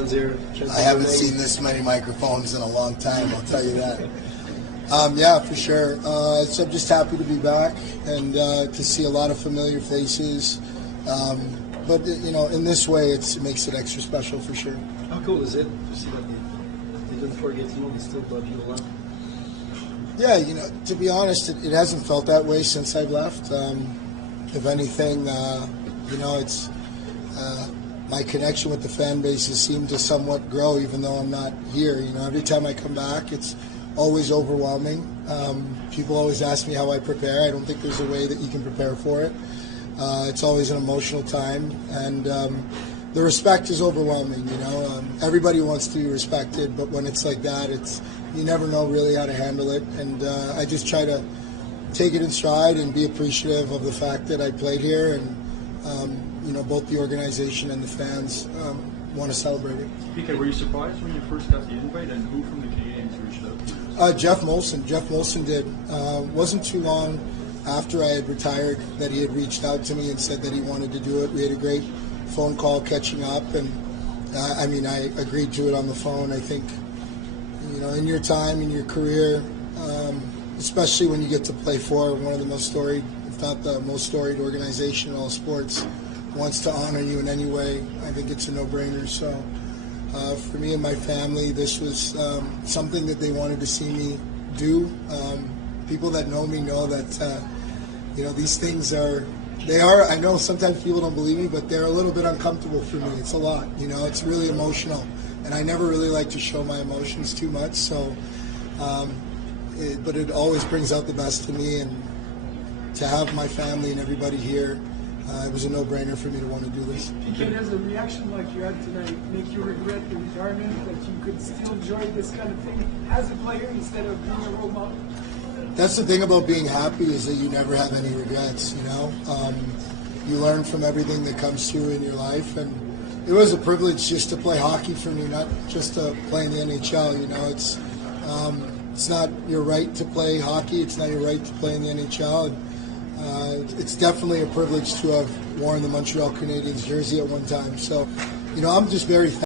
fans here. I haven't seen this many microphones in a long time, I'll tell you that. Yeah, for sure. So I'm just happy to be back and to see a lot of familiar faces. But, you know, in this way, it makes it extra special for sure. How cool is it to see that they didn't forget you, they still love you a lot? Yeah, you know, to be honest, it hasn't felt that way since I've left. If anything, you know, it's my connection with the fan base has seemed to somewhat grow, even though I'm not here. You know, every time I come back, it's always overwhelming. People always ask me how I prepare. I don't think there's a way that you can prepare for it. It's always an emotional time, and the respect is overwhelming. You know, everybody wants to be respected, but when it's like that, you never know really how to handle it. And I just try to take it in stride and be appreciative of the fact that I played here, and you know, both the organization and the fans want to celebrate it. PK, were you surprised when you first got the invite, and who from the Canadiens reached out to you? Jeff Molson. Jeff Molson did. Wasn't too long after I had retired that he had reached out to me and said that he wanted to do it. We had a great phone call catching up, and I mean, I agreed to it on the phone. I think, you know, in your time, in your career, especially when you get to play for one of the most storied, if not the most storied organization in all sports, wants to honor you in any way, I think it's a no-brainer. So for me and my family, this was something that they wanted to see me do. People that know me know that, you know, these things I know sometimes people don't believe me, but they're a little bit uncomfortable for me. It's a lot, you know, it's really emotional. And I never really like to show my emotions too much, so, but it always brings out the best in me, and to have my family and everybody here, it was a no-brainer for me to want to do this. Does a reaction like you had tonight make you regret the retirement, that you could still enjoy this kind of thing as a player instead of being a role model? That's the thing about being happy, is that you never have any regrets, you know. You learn from everything that comes through in your life, and it was a privilege just to play hockey for me, not just to play in the NHL. You know, it's not your right to play hockey. It's not your right to play in the NHL. It's definitely a privilege to have worn the Montreal Canadiens jersey at one time. So, you know, I'm just very thankful.